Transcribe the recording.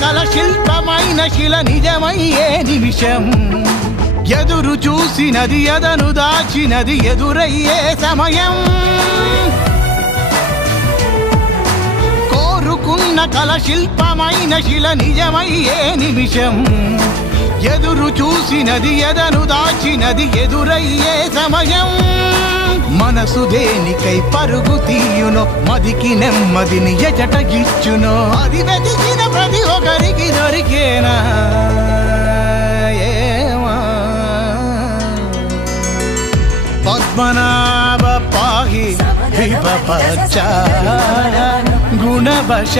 కల శిల్పమైన శిల నిజమయ్యే నిమిషం ఎదురు చూసినది ఎదను దాచినది ఎదురయ్యే సమయం కోరుకున్న కల శిల్పమైన శిల నిజమయ్యే నిమిషం ఎదురు చూసినది ఎదను దాచినది ఎదురయ్యే సమయం మనసు దేనికై పరుగు తీయునో మదికి నెమ్మదిని ఎచట గిచ్చునో అది వెతికిన ప్రతి ఒక్కరికి దొరికేనా పద్మనాభ పాహి విపపచ్చ గుణవశ